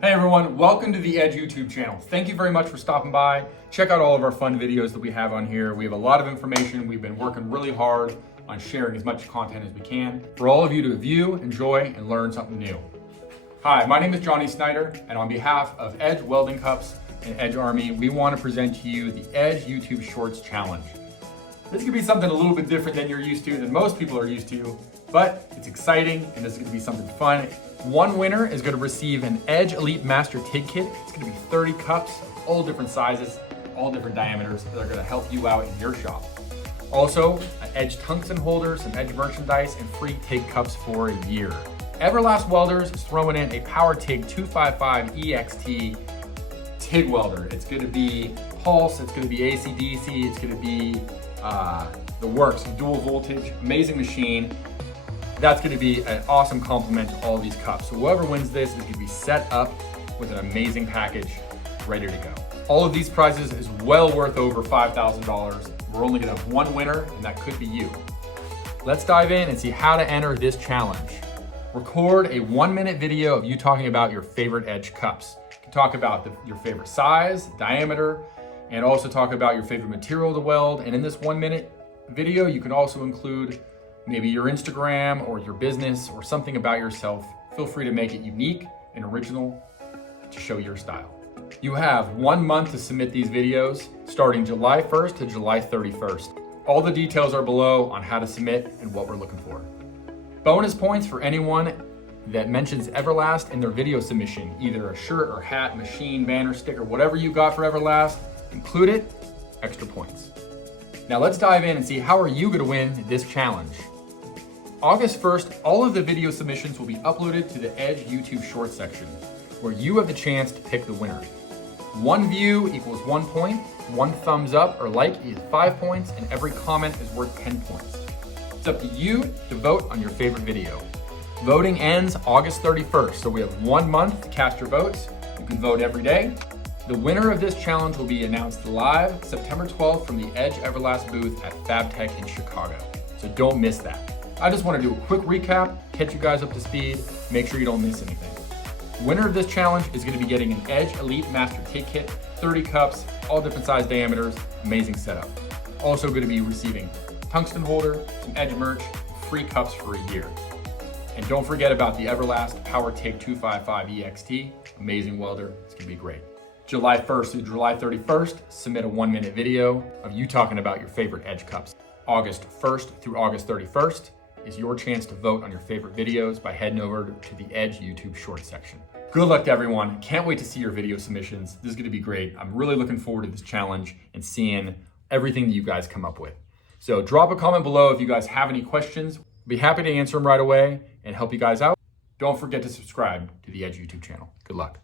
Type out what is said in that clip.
Hey everyone, welcome to the EDGE YouTube channel. Thank you very much for stopping by. Check out all of our fun videos that we have on here. We have a lot of information. We've been working really hard on sharing as much content as we can for all of you to view, enjoy, and learn something new. Hi, my name is Johnny Snyder, and on behalf of EDGE Welding Cups and EDGE Army, we want to present to you the EDGE YouTube Shorts Challenge. This could be something a little bit different than you're used to, than most people are used to, but it's exciting and this is going to be something fun. One winner is going to receive an EDGE Elite Master TIG kit. It's going to be 30 cups of all different sizes, all different diameters that are going to help you out in your shop. Also, an EDGE tungsten holder, some EDGE merchandise, and free TIG cups for a year. EVERLAST Welders is throwing in a POWERTIG 255 EXT TIG welder. It's going to be pulse, it's going to be AC/DC, it's going to be the works, dual voltage, amazing machine. That's going to be an awesome compliment to all these cups. So whoever wins this is going to be set up with an amazing package ready to go. All of these prizes is well worth over $5,000. We're only going to have one winner, and that could be you. Let's dive in and see how to enter this challenge. Record a 1-minute video of you talking about your favorite EDGE cups. You can talk about your favorite size, diameter, and also talk about your favorite material to weld. And in this 1-minute video, you can also include maybe your Instagram or your business or something about yourself. Feel free to make it unique and original to show your style. You have 1 month to submit these videos, starting July 1st to July 31st. All the details are below on how to submit and what we're looking for. Bonus points for anyone that mentions EVERLAST in their video submission, either a shirt or hat, machine, banner, sticker, whatever you got for EVERLAST, include it, extra points. Now let's dive in and see how are you gonna win this challenge. August 1st, all of the video submissions will be uploaded to the EDGE YouTube Shorts section, where you have the chance to pick the winner. 1 view equals 1 point, 1 thumbs up or like is 5 points, and every comment is worth 10 points. It's up to you to vote on your favorite video. Voting ends August 31st, so we have 1 month to cast your votes. You can vote every day. The winner of this challenge will be announced live September 12th from the EDGE EVERLAST booth at FabTech in Chicago, so don't miss that. I just want to do a quick recap, catch you guys up to speed, make sure you don't miss anything. The winner of this challenge is going to be getting an EDGE Elite Master TIG kit, 30 cups, all different size diameters, amazing setup. Also going to be receiving a tungsten holder, some EDGE merch, free cups for a year. And don't forget about the EVERLAST POWERTIG 255 EXT, amazing welder, it's going to be great. July 1st through July 31st, submit a 1-minute video of you talking about your favorite EDGE cups. August 1st through August 31st, is your chance to vote on your favorite videos by heading over to the EDGE YouTube Shorts section. Good luck to everyone. Can't wait to see your video submissions. This is going to be great. I'm really looking forward to this challenge and seeing everything that you guys come up with. So drop a comment below if you guys have any questions. I'll be happy to answer them right away and help you guys out. Don't forget to subscribe to the EDGE YouTube channel. Good luck.